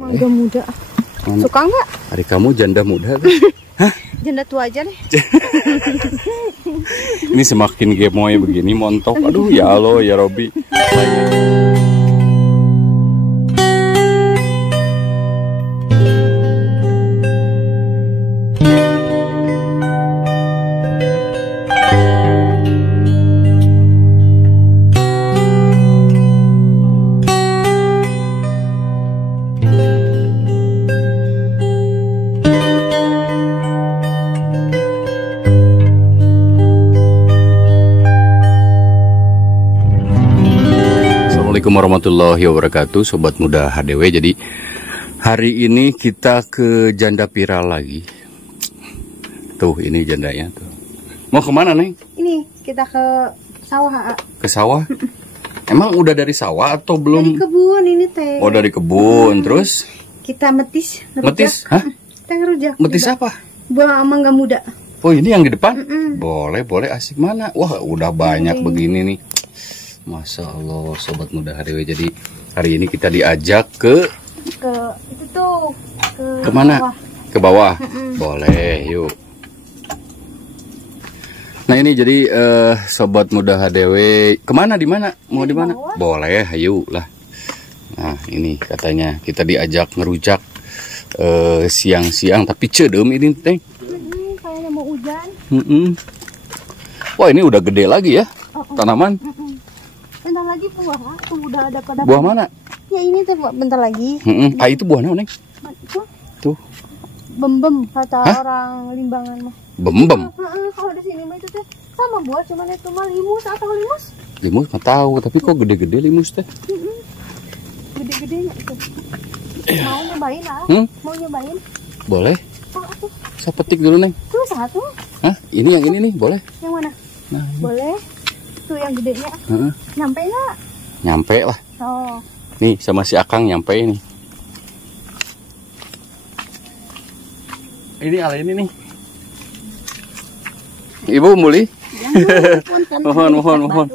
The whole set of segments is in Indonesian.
Mangga muda. Mana? Suka nggak? Hari kamu janda muda kan? Hah? Janda tua aja nih. Ini semakin gemoy begini montok. Aduh ya Allah ya Robi. Assalamualaikum warahmatullahi wabarakatuh, Sobat Muda HDW. Jadi hari ini kita ke Jandapira lagi. Tuh ini jandanya tuh. Mau kemana Neng? Ini kita ke sawah. Ke sawah? Emang udah dari sawah atau belum? Dari kebun ini teh. Oh dari kebun, terus? Kita metis. Metis? Hah? Kita ngerujak. Metis apa? Buah mangga muda. Oh ini yang di depan? Boleh, boleh, asik mana? Wah udah banyak begini nih. Masya Allah, Sobat Muda HDW. Jadi hari ini kita diajak ke itu tuh ke mana? Bawah. Ke bawah. Boleh, yuk. Nah ini jadi Sobat Muda HDW kemana? Di mana? Mau di mana? Boleh, ayo lah. Nah ini katanya kita diajak ngerujak siang-siang tapi cedem ini teh. Kayaknya mau hujan. Wah ini udah gede lagi ya tanaman. Bentar lagi buah, tuh udah ada pada. Buah mana? Ya ini tuh bentar lagi. Itu buah Neng? Tuh. Bembem kata orang Limbangan mah. Bembem. Kalau di sini mah itu teh sama buah, cuman itu mah limus atau limus. Limus nggak tahu, tapi kok gede-gede limus teh. Gede-gedenya itu. Mau nyobain ah? Mau nyobain? Boleh. Oh, aku. Saya petik dulu Neng. Tuh satu. Hah? Ini yang ini nih, boleh? Yang mana? Nah, boleh. Tuh yang gedenya. Nyampe nggak? Nyampe lah. Oh. Nih sama si Akang nyampe ini. Ini ala ini nih. Ibu Muli. Mohon.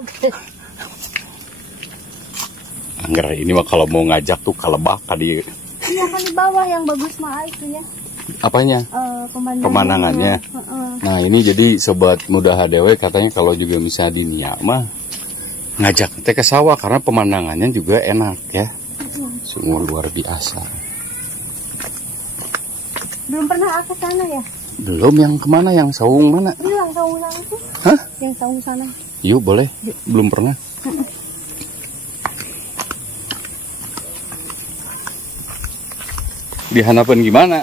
Angger ini mah kalau mau ngajak tuh kalebak tadi. Iya kan di bawah yang bagus mah itunya. Apanya? Pemandangannya. Nah ini jadi Sobat Muda HDW katanya kalau juga misalnya di Nia mah ngajak teh ke sawah karena pemandangannya juga enak ya. Sungguh luar biasa. Belum pernah ke sana ya? Belum, yang kemana? Yang saung mana? Yang saung sana tuh. Hah? Yang saung sana. Yuk boleh. Yuk. Belum pernah. Dihanapan gimana?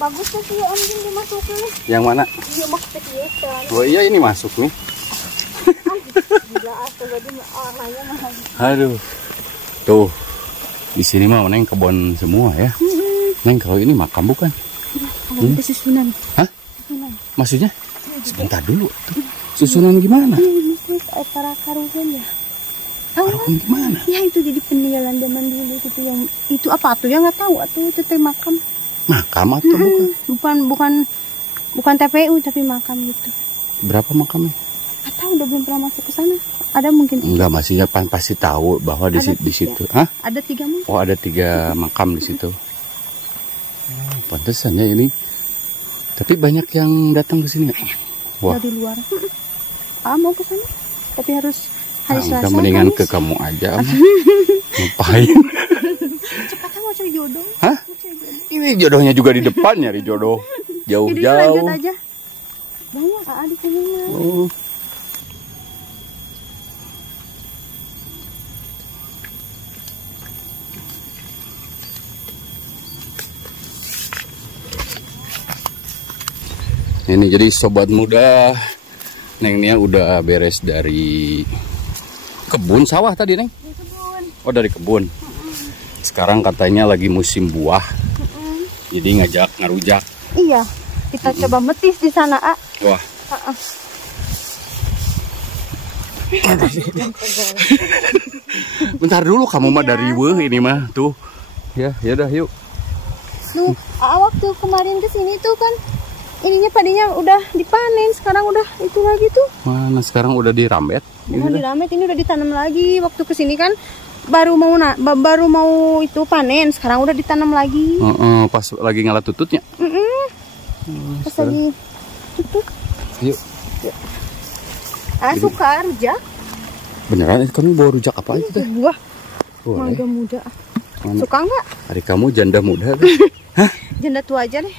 Bagus tuh sih Om Jin dimasukin nih. Yang mana? Iya maksudnya kan. Oh iya ini masuk nih. Aduh. Tuh. Di sini mah Neng kebun semua ya. Neng kalau ini makam bukan? Ini susunan. Hah? Susunan. Maksudnya? Sebentar dulu. Tuh. Susunan gimana? Para karungan ya. Karungan gimana? Ya itu jadi peninggalan zaman dulu gitu yang itu apa tuh ya nggak tahu atau itu teh makam. Makam atau bukan TPU tapi makam gitu. Berapa makamnya? Atau udah belum pernah masuk ke sana? Ada mungkin? Enggak, maksudnya pasti tahu bahwa di situ. Hah? Ada 3 makam. Oh, ada 3 makam di situ. Pantesan ya ini. Tapi banyak yang datang ke sini. Wah. Dari luar. Mau ke sana. Tapi harus hari Selasa. Mendingan ke kamu aja. Ngapain? Cepatnya mau cari jodoh. Hah? Ini jodohnya juga di depan nyari jodoh. Jauh-jauh. Jadi lanjut aja. Banyak di sini. Oh. Ini jadi Sobat Muda, Neng Nia udah beres dari kebun sawah tadi Neng? Dari kebun. Oh dari kebun. Sekarang katanya lagi musim buah. Jadi ngajak ngerujak. Iya, kita coba metis di sana Wah. Bentar dulu kamu mah dari ini mah tuh. Ya udah yuk. Tuh, waktu kemarin kesini tuh kan ininya padinya udah dipanen, sekarang udah itu lagi tuh. Mana sekarang udah dirambet? Bukan dirambet, ini udah ditanam lagi. Waktu kesini kan baru mau itu panen, sekarang udah ditanam lagi. Pas lagi ngalah tututnya. Pas lagi tutut. Yuk. Suka rujak. Beneran kamu bawa rujak apa itu teh? Buah mangga muda. Mana? Suka nggak? Hari kamu janda muda. Hah? Janda tua aja nih.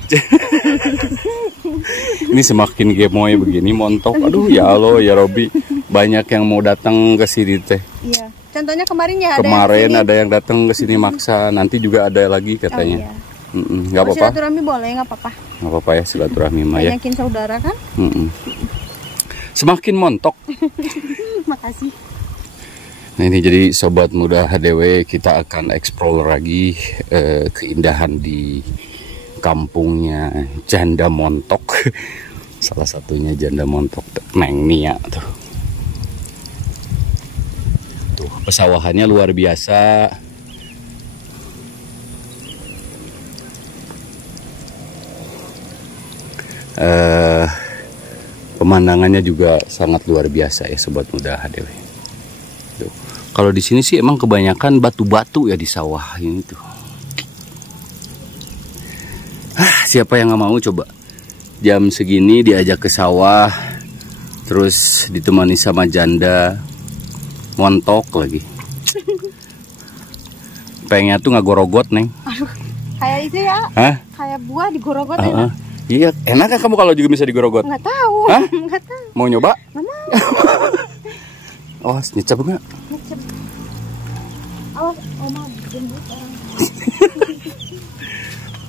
Ini semakin gemoy begini montok. Aduh ya Allah ya Robi. Banyak yang mau datang ke sini teh. Iya. Contohnya kemarin ya Kemarin ada yang datang ke sini maksa. Nanti juga ada lagi katanya. Nggak apa-apa. Silaturahmi boleh, nggak apa-apa. Nggak apa-apa ya silaturahmi mah ya. Banyakin saudara kan? Semakin montok. Makasih. Nah ini jadi sobat muda HDW, kita akan explore lagi keindahan di kampungnya Janda Montok. Salah satunya Janda Montok, Neng Nia tuh. Tuh pesawahannya luar biasa. Pemandangannya juga sangat luar biasa ya sobat muda HDW. Tuh. Kalau di sini sih emang kebanyakan batu-batu ya di sawah ini tuh. Siapa yang nggak mau coba jam segini diajak ke sawah, terus ditemani sama janda montok lagi. Pengennya tuh nggak gorogot neng. Aduh, kayak itu ya? Hah? Kayak buah digorogot ya? Iya, enak kan kamu kalau juga bisa digorogot? Nggak tahu. Hah? Nggak tahu. Mau nyoba? Nggak mau. Oh, nyecap nggak? Nyecap. Awas, Oma jembut orang.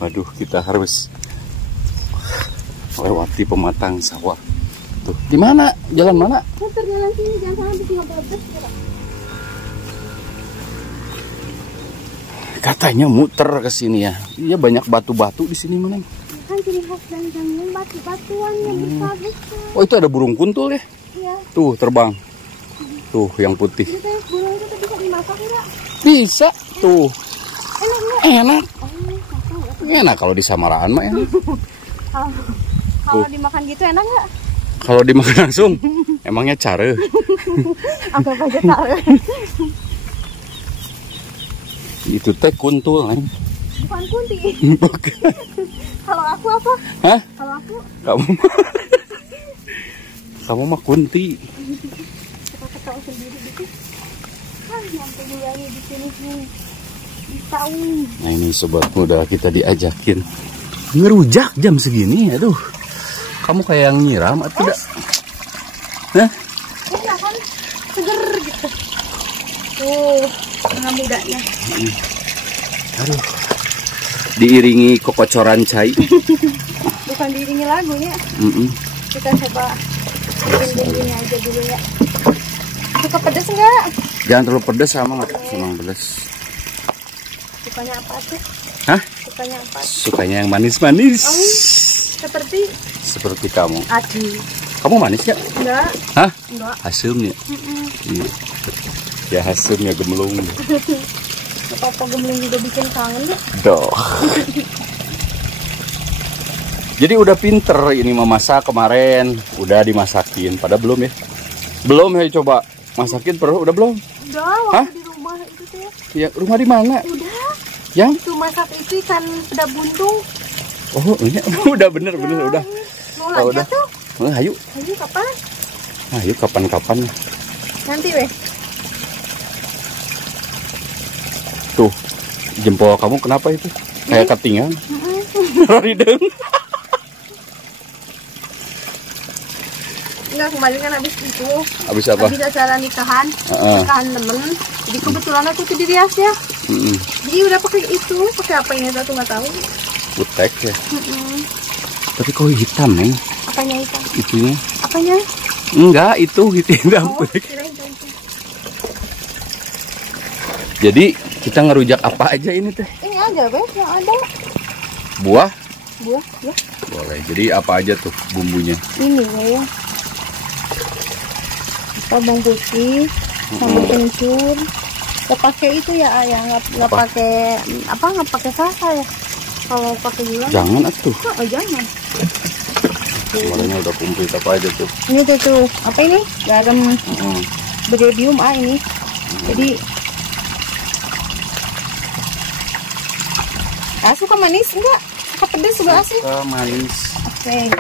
Waduh, kita harus lewati pematang sawah. Tuh, di mana? Jalan mana? Muter jalan sini, jangan sampai di tinggal peletes. Katanya muter ke sini ya. Iya banyak batu-batu di sini mana? Kan ciri khas Janjangan batu-batuannya besar-besar. Oh itu ada burung kuntul ya? Iya. Tuh terbang. Tuh yang putih. Itu burung itu bisa dimasak enggak? Bisa. Tuh. Enak enggak? Enak. Oh, Enak kalau di Samaraan mah enak. Kalau dimakan gitu enak enggak? Kalau dimakan langsung, emangnya care. Anggap aja care. Itu teh kuntul kan? Bukan kunti. Bukan. Kalau aku apa? Hah? Kalau aku? Kamu mah kunti. Ketawa sendiri gitu. Nyampe dulunya di sini nih. Tahu. Nah ini sobat muda kita diajakin ngerujak jam segini. Aduh. Kamu kayak yang nyiram atau tidak? Hah? Enak kan? Seger gitu. Tuh, tengah mudanya. Aduh. Diiringi kokocoran cai. Bukan diiringi lagunya. Kita coba bumbunya aja dulu ya. Suka pedas enggak? Jangan terlalu pedas sama nggak? Senang pedas. Sukanya apa tuh? Hah? Sukanya apa? Sukanya yang manis-manis. Seperti kamu. Aduh. Kamu manis nggak? Enggak. Hah? Enggak. Hasilnya? Iya. Ya hasilnya gemelung. Apa gemelung juga bikin kangen deh. Doh. Jadi udah pinter ini memasak kemarin, udah dimasakin. Pada belum ya? Belum ya coba masakin perlu udah belum? Udah, waktu di rumah itu tuh. Ya rumah di mana? Udah. Yang? Itu masak itu ikan peda buntung. Oh iya, udah bener udah. Mau lanjut tuh? Ayo. Ayo kapan? Ayo kapan-kapan. Nanti weh. Tuh, jempol kamu kenapa itu? Kayak ketinggalan. Rideng. Enggak, kemarin kan habis itu. Habis apa? Habis acara nikahan. Nikahan temen. Jadi kebetulan aku tuh dirias ya. Jadi udah pakai itu. Pakai apa ini aku nggak tahu. Butek ya. Tapi kok hitam neng? Apanya hitam? Itunya. Apanya? Enggak, itu hitam. Oh, jadi kita ngerujak apa aja ini teh? Ini aja weh, yang ada. Buah? Buah, ya. Boleh. Jadi apa aja tuh bumbunya? Ini weh. Bawang putih, sambal kencur. Nggak pakai itu ya ayah, nggak pakai apa? Nggak pakai salsa ya? Kalau pakai gula? Jangan atuh. Oh jangan. Kemarinnya udah komplit apa aja tuh? Ini tuh apa ini? Garam berodium ini. Jadi Suka manis enggak? Suka pedas juga sih? Suka manis. Oke.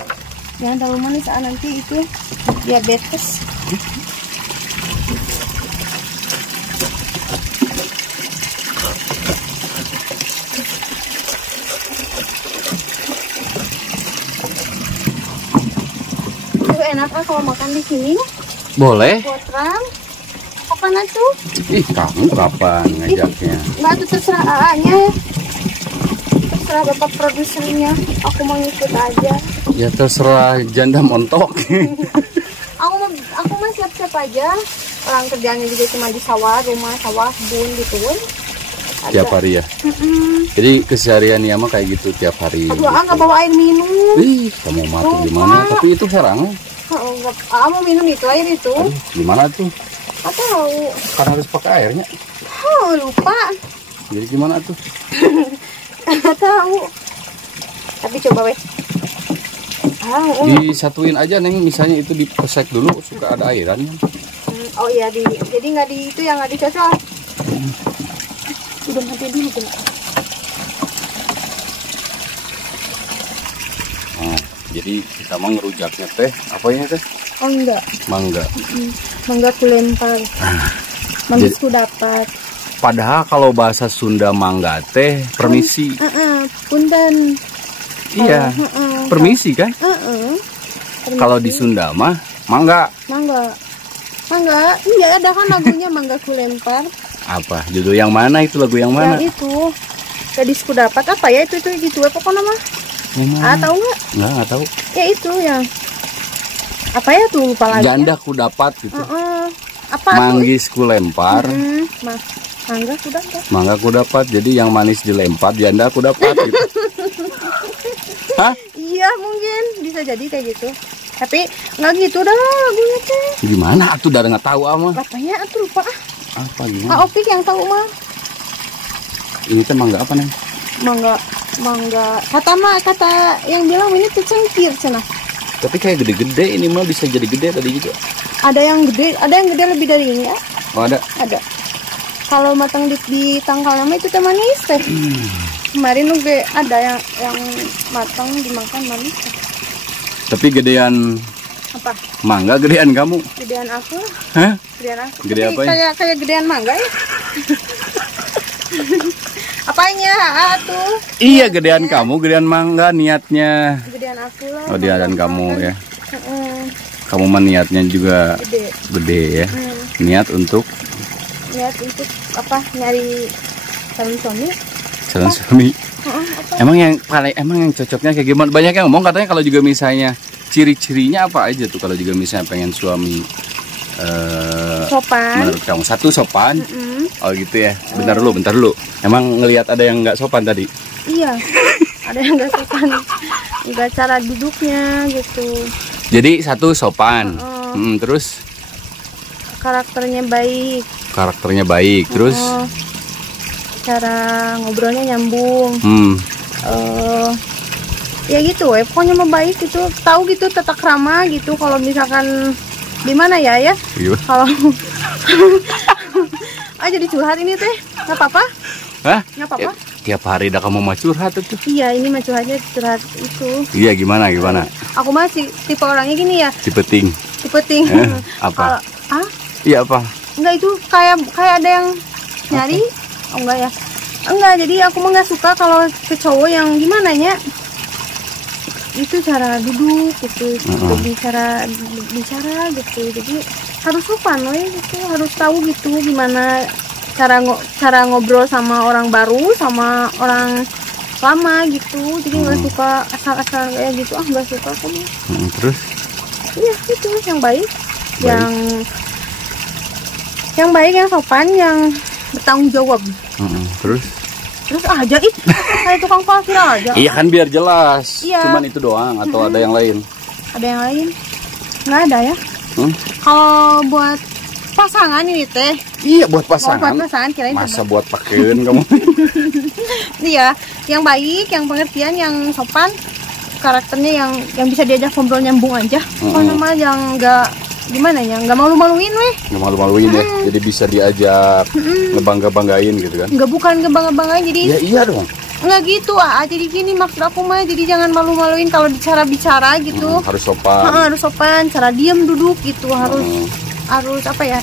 Jangan terlalu manis, nanti itu diabetes. Itu enak kalau makan di sini. Boleh. Potram. Kapan atuh? Ih, kamu kapan ngajaknya? Enggak, itu terserah AA-nya. Terserah bapak produsernya. Aku mau ngikut aja. Ya terserah janda montok. aku mah siap-siap aja. Orang kerjanya juga cuma di sawah, rumah sawah, kebun gitu kan. Tiap hari ya. Jadi keseharian ya mah kayak gitu tiap hari. Aduh, nggak bawa air minum. Ih, kamu mati gimana? Tapi itu sarang. Mau minum itu air itu. Aduh, gimana tuh? Tahu. Kan harus pakai airnya. Lupa. Jadi gimana tuh? Tahu. Tapi coba weh. Disatuin aja Neng, misalnya itu dipesek dulu suka ada airannya. Oh iya, jadi nggak di itu yang nggak dicocok. Udah mati dulu kan. Nah, jadi kita mau ngerujaknya teh, apa ya teh? Oh enggak. Mangga. Mangga kulempar. Manggis ku dapat. Padahal kalau bahasa Sunda mangga teh permisi. Punten. Iya. Permisi kan? Kalau di Sunda mah mangga. Mangga. Iya, ada kan lagunya Mangga Kulempar. Apa? Judul yang mana itu, lagu yang mana? Yang itu. Gadisku dapat apa ya itu gitu pokoknya mah. Tahu nggak? Nggak tahu. Ya itu yang apa ya tuh lupa lagi. Janda ku dapat gitu. Apa Manggis ku lempar. Mangga ku dapat. Mangga ku dapat. Jadi yang manis dilempar, janda ku dapat gitu. Hah? Iya, mungkin bisa jadi kayak gitu. Tapi nggak gitu dah lagunya teh. Gimana? Atuh udah nggak tahu ama. Apanya atuh lupa. Apa gimana? Opik yang tahu mah. Ini teh mangga apa Neng? Mangga. Kata yang bilang ini tuh cengkir cenah. Tapi kayak gede-gede, ini mah bisa jadi gede tadi juga. Ada yang gede lebih dari ini ya? Oh ada? Ada. Kalau matang di tangkal nama itu teh manis teh. Kemarin juga ada yang matang dimakan manis. Tapi gedean apa? Mangga gedean kamu? Gedean aku. Hah? Gedean aku. Gede apa ya? Kayak gedean mangga ya. Apanya tuh? Iya, gedean kamu, gedean mangga niatnya. Gedean aku lah. Oh, gedean kamu ya. Kamu mah niatnya juga gede ya. Niat untuk apa? Nyari calon suami. Calon suami. Emang yang cocoknya kayak gimana? Banyak yang ngomong katanya kalau juga misalnya ciri-cirinya apa aja tuh kalau juga misalnya pengen suami sopan. Menurut kamu satu sopan. Oh gitu ya. Bentar dulu. Emang ngelihat ada yang nggak sopan tadi? Iya. Ada yang nggak sopan. Nggak cara duduknya gitu. Jadi satu sopan. Terus karakternya baik. Terus cara ngobrolnya nyambung. Ya gitu pokoknya mah baik gitu. Tahu gitu tata krama gitu. Kalau misalkan di mana ya iya. Kalau jadi curhat ini teh nggak apa-apa. Hah? Nggak apa-apa. Tiap hari dah kamu mau curhat tuh. Iya, ini mah curhatnya curhat itu. Iya, gimana? Aku masih tipe orangnya gini ya. Tipe ting. Apa? Iya apa? Enggak, itu kayak ada yang nyari. Oh enggak ya. Enggak, jadi aku mah nggak suka kalau ke cowok yang gimana nya. Itu cara duduk gitu, bicara gitu. Jadi harus sopan gitu, harus tahu gitu gimana cara ngobrol sama orang baru sama orang lama gitu. Jadi nggak suka asal-asal kayak gitu, nggak suka aku. Terus? Iya itu yang baik. Yang baik, yang sopan, yang bertanggung jawab. Terus aja kayak tukang parkir aja. Iya kan biar jelas. Iya. Cuman itu doang atau ada yang lain? Ada yang lain? Nggak ada ya. Kalau buat pasangan ini teh. Iya buat pasangan. Buat pasangan kirain. Masa buat pakein kamu? Iya, yang baik, yang pengertian, yang sopan, karakternya yang bisa diajak ngobrol nyambung aja. Kalau nama yang nggak malu-maluin weh. Nggak malu-maluin ya. Jadi bisa diajak ngebangga-banggain gitu kan? Bukan ngebangga-banggain jadi. Ya iya dong. Nggak gitu jadi gini maksud aku mah, jadi jangan malu-maluin kalau bicara gitu. Harus sopan. Harus sopan, cara diam duduk gitu harus apa ya?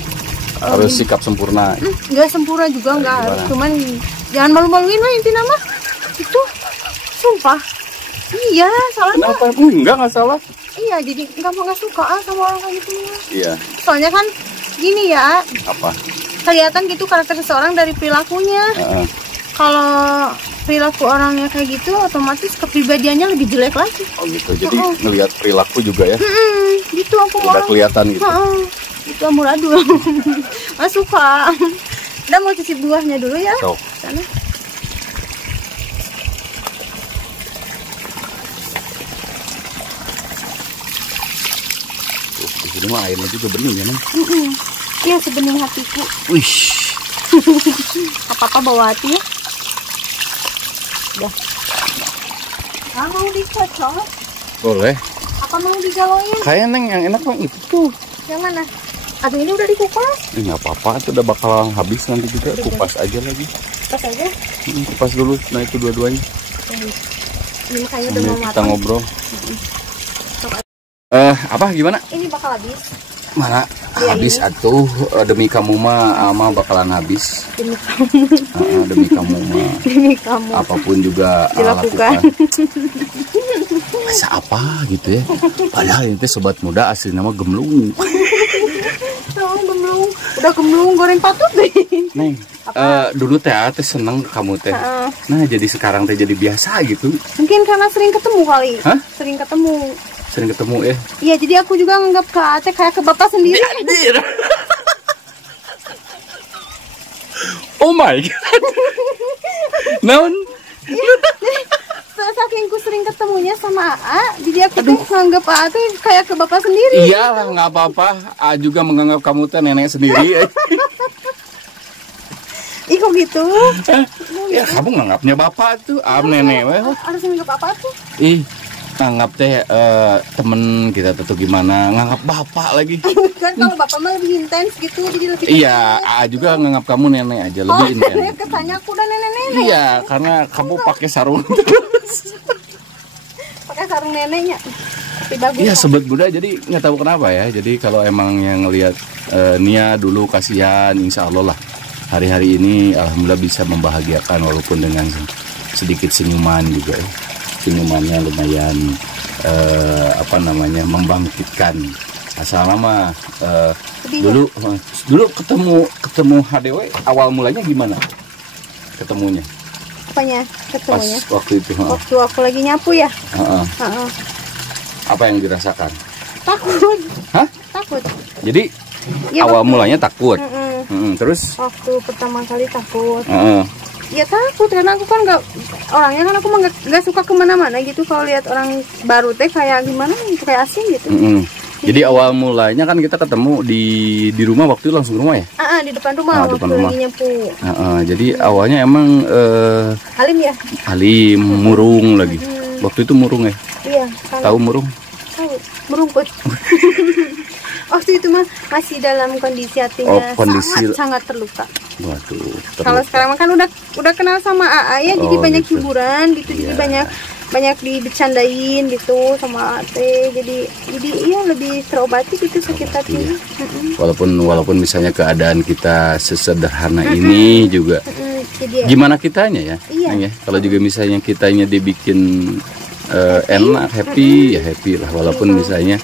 Harus sikap sempurna. Nggak sempurna juga nggak harus, cuman jangan malu-maluin lah intinya mah. Itu sumpah. Iya, salahnya. Kenapa? Enggak salah. Iya, jadi nggak suka sama orang kayak gitu. Iya. Soalnya kan gini ya. Apa? Kelihatan gitu karakter seseorang dari perilakunya. Kalau perilaku orangnya kayak gitu, otomatis kepribadiannya lebih jelek lagi. Oh gitu. Jadi ngelihat perilaku juga ya. Gitu aku udah kelihatan gitu. Itu amburadul. Nggak suka. Udah mau cuci buahnya dulu ya. So. Sana. Ini mah airnya juga bening ya, Neng? Iya, sebening hatiku. Wih. Apa-apa bawa hati ya. Udah. Mau dicocok? Boleh. Apa mau digaloin? Kayak Neng yang enak mah itu tuh. Yang mana? Aduh, ini udah dikupas. Nggak apa-apa, itu udah bakal habis nanti juga. Kupas aja lagi. Kupas aja? Kupas dulu, nah itu dua-duanya. Ini makanya udah mau matang. Kita ngobrol. Apa gimana? Ini bakal habis. Mana habis atuh, demi kamu mah bakalan habis. Demi kamu. Demi kamu mah. Demi kamu. Apapun juga dilakukan. Masa apa gitu ya? Padahal ini sobat muda asli nama gemblung. Gemblung. Udah gemblung goreng patut deh. Neng, dulu teh seneng kamu teh. Nah jadi sekarang teh jadi biasa gitu. Mungkin karena sering ketemu kali. Hah? Sering ketemu ya. Iya, jadi aku juga nganggap ke Aceh kayak ke bapak sendiri. Anjir. Oh my god. Naon? Saking ku sering ketemunya sama A, jadi aku tuh nganggap A tuh kayak ke bapak sendiri. Iyalah, nggak apa-apa. A juga menganggap kamu teh nenek sendiri. Ih, kok gitu? Ya kamu nganggapnya bapak tuh, nenek. Harus nganggap apa tuh? Ih, nganggap teh temen kita tuh gimana, nganggap bapak lagi. Kan kalau bapak mah lebih intens gitu, jadi lebih. Iya, juga nganggap kamu nenek aja lebih intens. Kesannya aku udah nenek-nenek. Iya, karena kamu pakai sarung. Pakai sarung neneknya. Tapi bagus. Iya, sobat muda, jadi nggak tahu kenapa ya. Jadi kalau emang yang ngelihat Nia dulu kasihan, insya Allah lah hari-hari ini alhamdulillah bisa membahagiakan walaupun dengan sedikit senyuman juga ya. Senyumannya lumayan membangkitkan. Asal nama dulu ketemu HDW awal mulanya gimana ketemunya? Apanya ketemunya? Pas waktu itu. Waktu aku lagi nyapu ya. Apa yang dirasakan? Takut. Hah? Takut. Jadi ya, awal mulanya takut. Terus? Waktu pertama kali takut. Ya takut karena aku kan orangnya kan aku nggak suka kemana-mana gitu kalau lihat orang baru teh kayak gimana kayak asing gitu. Jadi awal mulanya kan kita ketemu di rumah waktu itu langsung ke rumah ya? Di depan rumah waktu lagi nyapu. Jadi awalnya emang halim ya? Halim, murung lagi. Waktu itu murung ya? Iya. Tahu murung? Tahu, merungkut. Waktu itu mah masih dalam kondisi hatinya sangat terluka. Waduh. Kalau sekarang kan udah kenal sama AA ya, jadi banyak hiburan gitu, jadi banyak dibecandain gitu sama Ate, jadi iya lebih terobati gitu sakit hatinya. Walaupun misalnya keadaan kita sesederhana ini juga, gimana kitanya ya? Iya. Kalau juga misalnya kitanya dibikin enak, happy ya happy lah, walaupun misalnya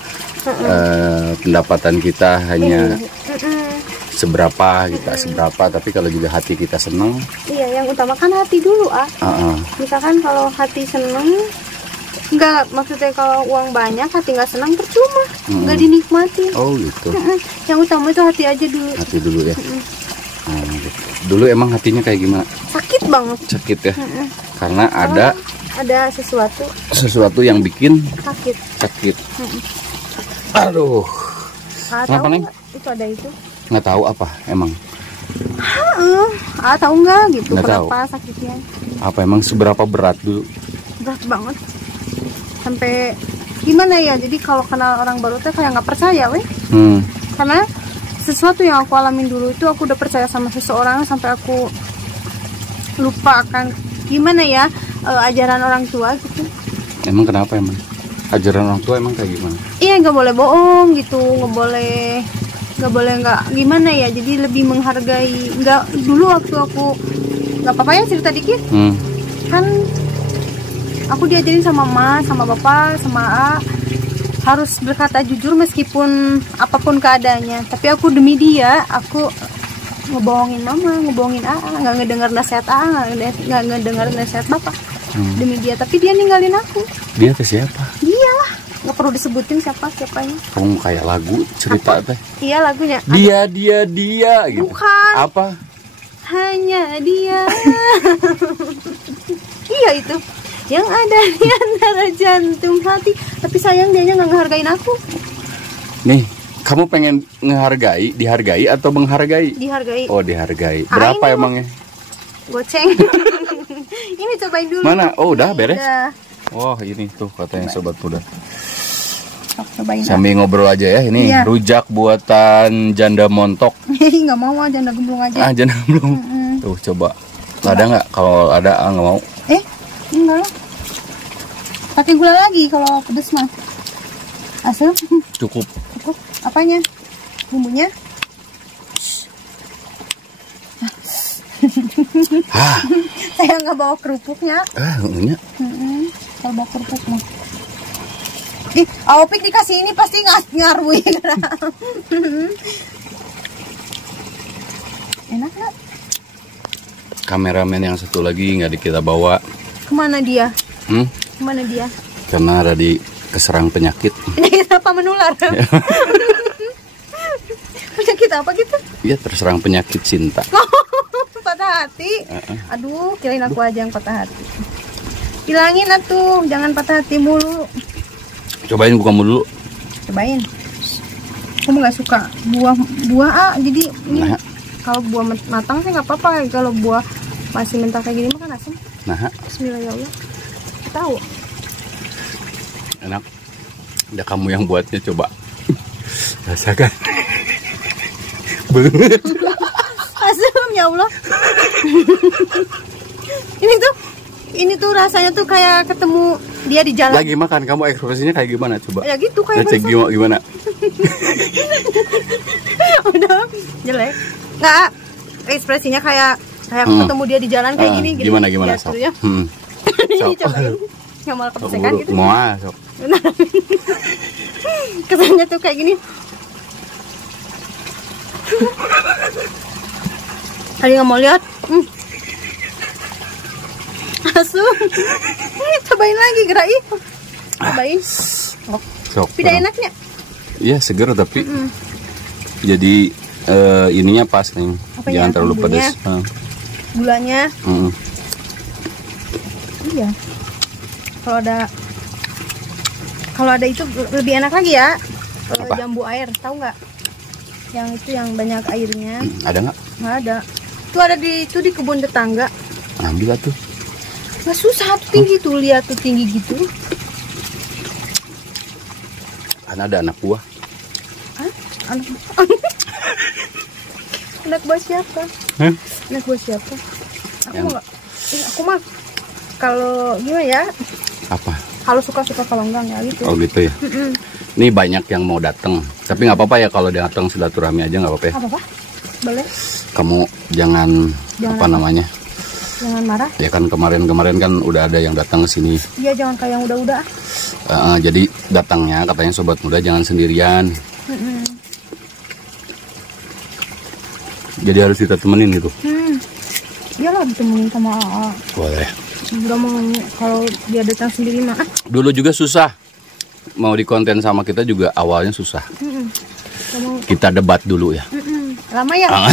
pendapatan kita hanya seberapa tapi kalau juga hati kita seneng. Iya, yang utama kan hati dulu misalkan kalau hati seneng, maksudnya kalau uang banyak hati nggak senang percuma, nggak dinikmati. Oh gitu. Yang utama itu hati aja dulu. Hati dulu ya. Dulu emang hatinya kayak gimana? Sakit banget. Sakit ya. Karena ada sesuatu yang bikin sakit. Aduh. Kenapa Neng? Itu ada itu. Nggak tahu apa emang. Tahu nggak gitu nggak kenapa tahu. Sakitnya? Apa emang seberapa berat dulu? Berat banget. Sampai gimana ya? Jadi kalau kenal orang baru tuh kayak nggak percaya, weh. Karena sesuatu yang aku alamin dulu itu aku udah percaya sama seseorang sampai aku lupa akan gimana ya? ajaran orang tua gitu. Emang kenapa emang? Ajaran orang tua emang kayak gimana? Iya, nggak boleh bohong gitu, nggak boleh nggak gimana ya. Jadi lebih menghargai. Nggak, dulu waktu aku, nggak apa-apa ya cerita dikit. Kan aku diajarin sama emak, sama bapak, sama A, harus berkata jujur meskipun apapun keadaannya. Tapi aku demi dia, aku ngebohongin mama, ngebohongin A, nggak ngedengar nasihat A, nggak ngedengar nasihat bapak. Demi dia, tapi dia ninggalin aku. Dia ke siapa? Dialah, nggak perlu disebutin siapanya. Kamu kayak lagu cerita teh. Iya, lagunya. Dia gitu. Bukan. Apa? Hanya dia. Iya itu. Yang ada di antara jantung hati. Tapi sayang dianya nggak ngehargain aku. Nih, kamu pengen dihargai atau menghargai? Dihargai. Oh, dihargai. Berapa emangnya? Goceng. Ini cobain dulu. Mana? Oh, udah beres. Udah. Oh, ini tuh katanya sobat muda. Cobain. Sambil ngobrol aja ya. Ini iya. Rujak buatan Janda Montok. Nggak mau, Janda Gemblung aja. Janda Gemblung. Tuh coba. Ada nggak? Kalau ada nggak mau. Enggak lah. Pakai gula lagi kalau pedes mah. Asal. Cukup. Apanya? Bumbunya? Saya nggak bawa kerupuknya. Enggak. Kalau bawa kerupuk mah. Opik dikasih ini pasti ngaruhin. Enak nggak? Kameramen yang satu lagi nggak kita bawa. Kemana dia? Kemana dia? Karena ada keserang penyakit. Penyakit apa menular? Penyakit apa gitu? Iya, terserang penyakit cinta. Patah hati. Aduh, kirain aku aja yang patah hati. Bilangin atuh, jangan patah hati mulu. Cobain buka dulu. Cobain. Kamu nggak suka buah jadi ini kalau buah matang sih nggak apa-apa. Kalau buah masih mentah kayak gini mah kan asam. Bismillah ya Allah. Tahu. Enak. Ada kamu yang buatnya, coba. Rasakan. Bener. Asam ya Allah. Ini tuh rasanya tuh kayak ketemu dia di jalan. Lagi makan, kamu ekspresinya kayak gimana coba? Ya gitu kayak cek gimana? Udah jelek. Nggak, ekspresinya kayak ketemu dia di jalan kayak gini. Gimana sok? Ini cobain. Nggak malah kepesekan gitu. Mau sok. Kesannya tuh kayak gini. Tadi nggak mau lihat. Asu. Cobain lagi, gerai. Cobain. Sok. Tidak enaknya. Iya, seger tapi jadi ininya pas nih. Jangan terlalu pedas. Gulanya. Iya. Kalau ada itu lebih enak lagi ya. Jambu air, tahu nggak? Yang itu yang banyak airnya. Ada nggak? Nggak ada. Itu ada di kebun tetangga. Ambil tuh. Nggak susah tuh, tinggi tuh, lihat tuh tinggi gitu. Kan ada anak buah. Anak buah siapa? Anak buah siapa? Aku mah kalau gimana ya? Apa? Kalau suka-suka, kalau enggak gitu. Oh gitu ya. Ini banyak yang mau datang, tapi nggak apa-apa ya kalau datang silaturahmi aja, nggak apa-apa ya. Apa-apa? Boleh. Kamu jangan apa namanya? Jangan marah. Ya kan kemarin kan udah ada yang datang ke sini. Iya, jangan kayak yang udah-udah. Jadi datangnya katanya sobat muda jangan sendirian. Jadi harus kita temenin gitu. Iyalah, ditemenin sama AA. Boleh. Enggak mau kalau dia datang sendiri mah. Dulu juga susah. Mau di konten sama kita juga awalnya susah. Kita debat dulu ya. Lama ya?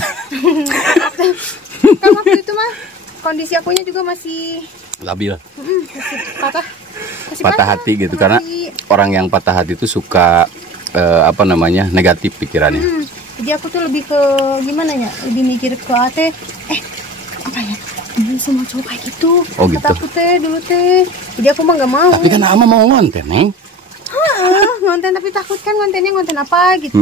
Kan waktu itu mah kondisi akunya juga masih labil. Masih patah hati gitu. Karena orang yang patah hati itu suka negatif pikirannya. Jadi aku tuh lebih ke gimana ya? Lebih mikir ke apa ya? Ini semua cowok kayak gitu. Oh gitu. Kata aku dulu Jadi aku mah nggak mau. Tapi kan Ama mau ngonten, Neng. Ngonten, tapi takut kan ngontennya ngonten apa gitu.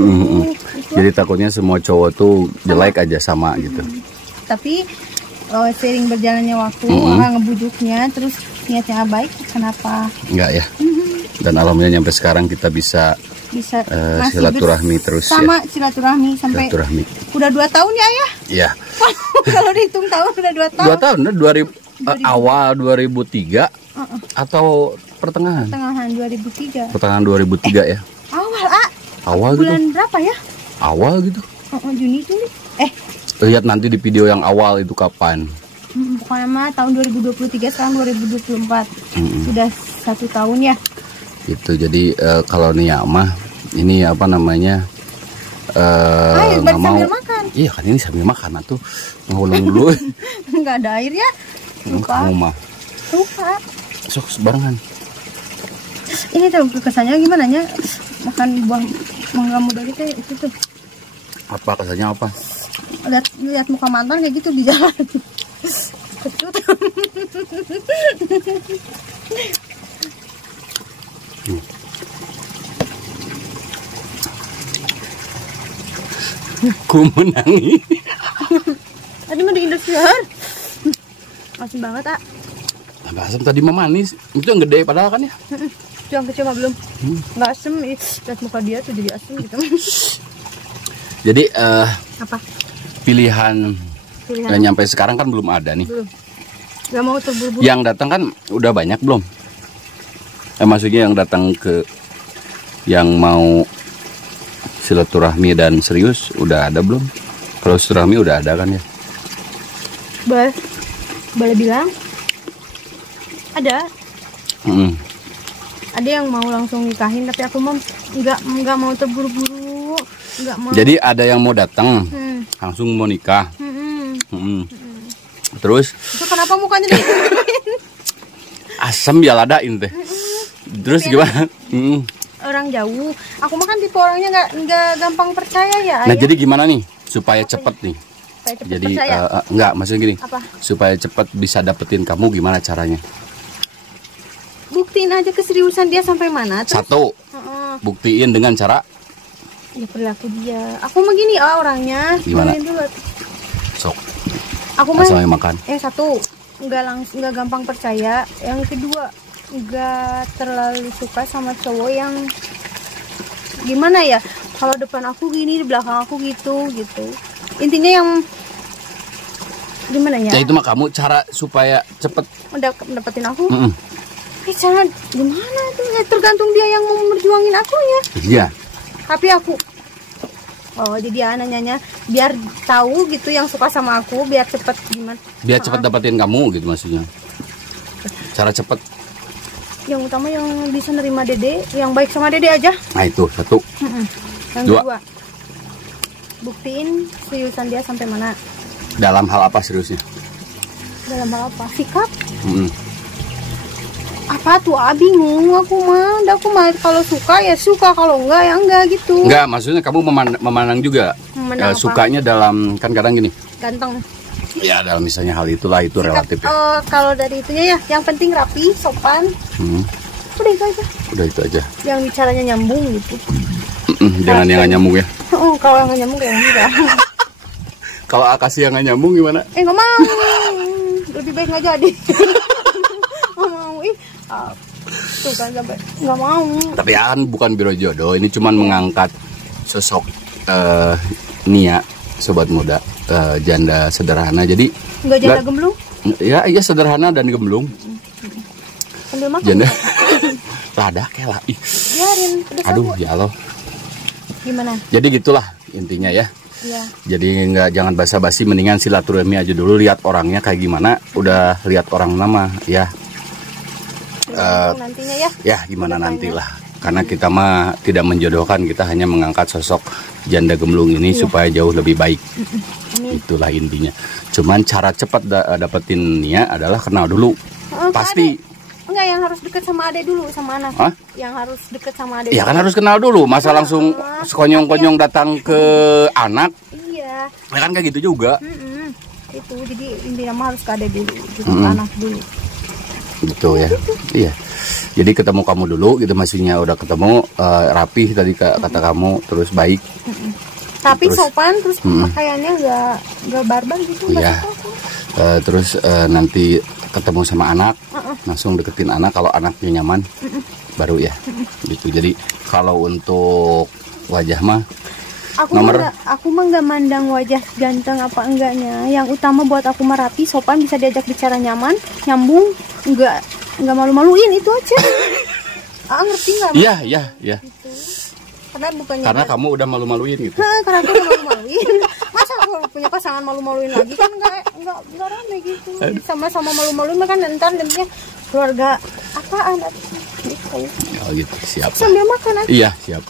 Jadi takutnya semua cowok tuh jelek aja sama gitu. Tapi sering berjalannya waktu, orang ngebujuknya, terus niatnya baik, kenapa enggak ya? Dan alhamdulillah sampai sekarang kita bisa silaturahmi terus sama ya. Silaturahmi sampai udah 2 tahun ya Ayah? Iya. Kalau dihitung tahun udah 2 tahun. 2 tahun, 2000. Awal 2003 atau pertengahan? Pertengahan 2003. Pertengahan 2003 ya. Awal bulan gitu. Berapa ya? Awal gitu. Juni. Lihat nanti di video yang awal itu kapan. Pokoknya mah tahun 2023, sekarang 2024. Sudah 1 tahun ya. Gitu. Jadi kalau Nia mah ini apa namanya? Nggak mau sambil makan. Iya kan ini sambil makan tuh ngulung dulu. Nggak ada air ya. Lupa. Kamu mah. Lupa. Sok barengan. Ini tuh kesannya gimana nya? Makan buah mangga muda gitu itu tuh. Apa kesannya apa? Lihat muka mantan kayak gitu di jalan. Kecut. Ku menangi. Tadi mah di Indosiar. Asin banget, Tambah asam tadi mah manis. Itu yang gede padahal kan ya? Itu yang kecil mah belum. Nggak asem. Lihat muka dia tuh jadi asem gitu. Jadi apa? Pilihan yang nyampe sekarang kan belum ada nih. Belum. Gak mau terburu-buru. Yang datang kan udah banyak belum? Maksudnya yang datang ke yang mau silaturahmi dan serius udah ada belum? Kalau silaturahmi udah ada kan ya? Boleh bilang ada. Ada yang mau langsung nikahin tapi aku mah nggak mau terburu-buru, nggak mau. Jadi ada yang mau datang langsung mau nikah. Terus? Itu kenapa mukanya digituin? Asam ya ladain teh. Terus gimana? Orang jauh. Aku mah kan tipe orangnya nggak gampang percaya ya. Nah jadi gimana nih supaya cepet nih? Jadi enggak, maksudnya gini. Apa? Supaya cepat bisa dapetin kamu gimana caranya? Buktiin aja keseriusan dia sampai mana. Terus, satu, buktiin dengan cara ya perilaku dia. Aku mah gini orangnya. Gimana? Dulu. Sok. Aku mah makan. Satu, nggak gampang percaya. Yang kedua, nggak terlalu suka sama cowok yang gimana ya? Kalau depan aku gini, di belakang aku gitu. Intinya yang gimana ya? Ya itu mah kamu cara supaya cepet mendapetin aku. Cara gimana tuh? Tergantung dia yang mau memperjuangin aku ya. Iya. Tapi aku jadi nanyanya biar tahu gitu yang suka sama aku, biar cepet gimana? Biar cepet dapetin kamu gitu maksudnya. Cara cepet. Yang utama yang bisa nerima Dede, yang baik sama Dede aja. Nah itu satu. Yang kedua, buktiin seriusan dia sampai mana. Dalam hal apa seriusnya? Dalam hal apa? Sikap. Apa tuh? Bingung aku mah. Kalau suka ya suka, kalau enggak ya enggak gitu. Enggak, maksudnya kamu memandang juga. Sukanya dalam kan kadang gini. Ganteng. Ya dalam misalnya hal itulah itu sikap, relatif ya. Kalau dari itunya ya, yang penting rapi, sopan. Udah itu aja. Udah itu aja. Yang bicaranya nyambung gitu. Jangan yang nggak nyambung ya. Kalau yang nggak nyambung ya enggak. Kalau akasi yang nggak nyambung gimana? Nggak mau. Lebih baik nggak jadi. Nggak mau. Tuh kan sampai nggak mau. Tapi kan bukan biro jodoh. Ini cuman mengangkat sosok Nia, sobat muda, janda sederhana. Jadi nggak janda gemblung? Ya iya sederhana dan gemblung. Sambil makan. Janda. Lada kayak lah. Biarin. Aduh ya Allah. Gimana? Jadi gitulah intinya ya. Iya. Jadi jangan basa-basi, mendingan silaturahmi aja dulu, lihat orangnya kayak gimana. Udah lihat orang nama ya. Nantinya ya. Ya gimana nantilah. Karena kita mah tidak menjodohkan, kita hanya mengangkat sosok janda gemblung ini supaya jauh lebih baik. Itulah intinya. Cuman cara cepat dapetin Nia adalah kenal dulu. Pasti. Enggak, yang harus deket sama Ade dulu, sama anak. Yang harus deket sama Ade. Ya kan harus kenal dulu. Masa langsung sekonyong-konyong datang ke anak. Iya. Ya kan kayak gitu juga. Itu jadi intinya harus ke Ade dulu, gitu, anak dulu. Gitu ya. Iya. Jadi ketemu kamu dulu gitu, maksudnya udah ketemu rapih tadi kata kamu, terus baik. Tapi terus, sopan, terus pakaiannya nggak barbar gitu. Iya. Terus nanti ketemu sama anak. langsung deketin anak. Kalau anaknya nyaman, baru ya. Gitu. Jadi kalau untuk wajah mah, aku mah nggak mandang wajah ganteng apa enggaknya. Yang utama buat aku mah rapi, sopan, bisa diajak bicara nyaman, nyambung, nggak malu-maluin, itu aja. Ngerti nggak? Iya. Gitu. Karena kamu udah malu-maluin gitu. Karena aku udah malu-maluin. Masa aku punya pasangan malu-maluin lagi, kan nggak rame gitu. Sama-sama malu-maluin kan ntar jadinya keluarga apaan gitu. Oh gitu, siap. Sambil makan aja. Iya, siap.